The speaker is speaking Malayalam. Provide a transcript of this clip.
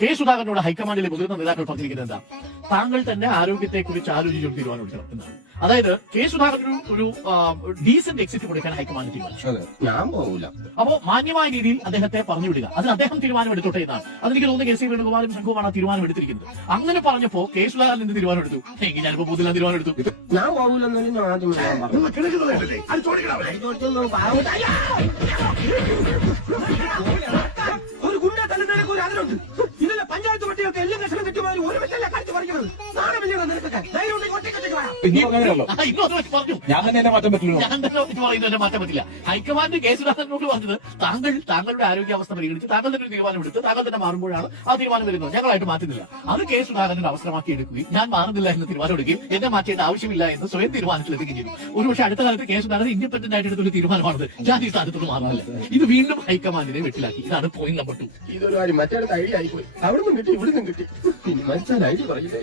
കെ സുധാകരനോട് ഹൈക്കമാൻഡിലെ മുതിർന്ന നേതാക്കൾ പറഞ്ഞിരിക്കുന്നത് എന്താ? താങ്കൾ തന്നെ ആരോഗ്യത്തെക്കുറിച്ച് ആലോചിച്ചൊരു തീരുമാനമെടുക്കണം എന്നാണ്. അതായത് കെ സുധാകരൻ ഒരു ഡീസന്റ് എക്സിറ്റ് കൊടുക്കാൻ ഹൈക്കമാൻഡ് തീരുമാനിച്ചു. ഞാൻ പോകില്ല. അപ്പോ മാന്യമായ രീതിയിൽ അദ്ദേഹത്തെ പറഞ്ഞു വിടുക, അതിന് അദ്ദേഹം തീരുമാനം എടുത്തോട്ടെ എന്നാണ്. അതെനിക്ക് തോന്നുന്നു കെ സി വേണുഗോപാലും സംഘവുമാണ് ആ തീരുമാനം എടുത്തിരിക്കുന്നത്. അങ്ങനെ പറഞ്ഞപ്പോ കെ സുധാകരൻ എന്ത് തീരുമാനം എടുത്തു? എങ്കിൽ ഞാനിപ്പോ പുതിയ തീരുമാനം എടുത്തു. ഞാൻ പോകില്ലെന്നല്ലേ ഞാൻ ആദ്യം ഒരു ഗുണ്ട തല്ലുന്നതിനൊക്കെ ഒരു അതിലുണ്ട്. ഇതിലെ പഞ്ചായത്ത് പട്ടികൾക്ക് എല്ലാം കഷണം കിട്ടിയമാതിരി ഒരു വെച്ചല്ല കാണിച്ച് പറിക്കുന്നത്. നാളെ വലിയ നിനക്കൊക്കെ ധൈര്യം ഉണ്ടെങ്കിൽ ഒറ്റയ്ക്കൊറ്റയ്ക്ക് വരാം. ഞാൻ തന്നെ മാറ്റാൻ പറ്റില്ല. ഞാൻ തന്നെ പറയുന്നതിനെ മാറ്റാൻ പറ്റില്ല. ഹൈക്കമാൻഡ് കെ സുധാകരനോട് പറഞ്ഞത് താങ്കളുടെ ആരോഗ്യാവസ്ഥ പരിഗണിച്ച് താങ്കൾ തന്നെ ഒരു തീരുമാനം എടുത്ത് താങ്കൾ തന്നെ മാറുമ്പോഴാണ് ആ തീരുമാനം വരുന്നത്. ഞങ്ങളായിട്ട് മാറ്റുന്നില്ല. അത് കെ സുധാകരന്റെ അവസരമാക്കി എടുക്കുകയും ഞാൻ മാറുന്നില്ല എന്ന് തീരുമാനം എടുക്കുകയും എന്നെ മാറ്റേണ്ട ആവശ്യമില്ല എന്ന് സ്വയം തീരുമാനത്തിലെത്തുകയും ചെയ്തു. ഒരുപക്ഷെ അടുത്ത കാലത്ത് കെ സുധാകരൻ ഇൻഡിപെൻഡന്റ് ആയിട്ട് എടുത്തൊരു തീരുമാനമാണത്. ഞാൻ ഈ സ്ഥാനത്തോട് മാറുന്നില്ല. ഇത് വീണ്ടും ഹൈക്കമാൻഡിനെ വെട്ടിലാക്കി. ഇതാണ് പോയിന്റ് നമ്പർ 2. ഇതൊരു കാര്യം മറ്റേ ഐഡിയ ആയിപ്പോയി. അവിടെ നിന്നും കിട്ടി ഇവിടെ നിന്നും കിട്ടി. മനസ്സിലായി ഐഡിയ പറയില്ലേ.